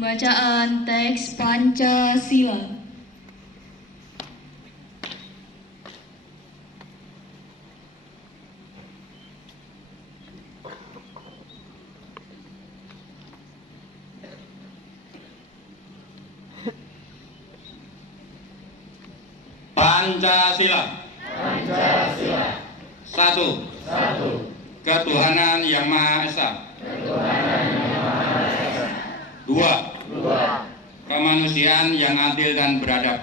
Pembacaan teks Pancasila. Pancasila. Pancasila. 1. Ketuhanan Yang Maha Esa. 2. Kemanusiaan yang adil dan beradab.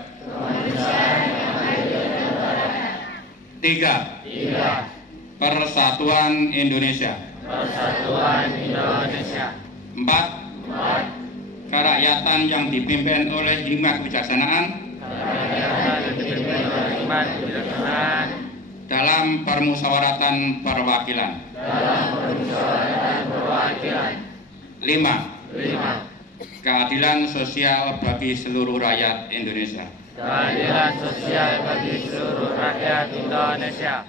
3. Persatuan Indonesia. 4. Kerakyatan yang dipimpin oleh hikmat kebijaksanaan dalam permusyawaratan perwakilan. 5. Keadilan sosial bagi seluruh rakyat Indonesia. Keadilan sosial bagi seluruh rakyat Indonesia.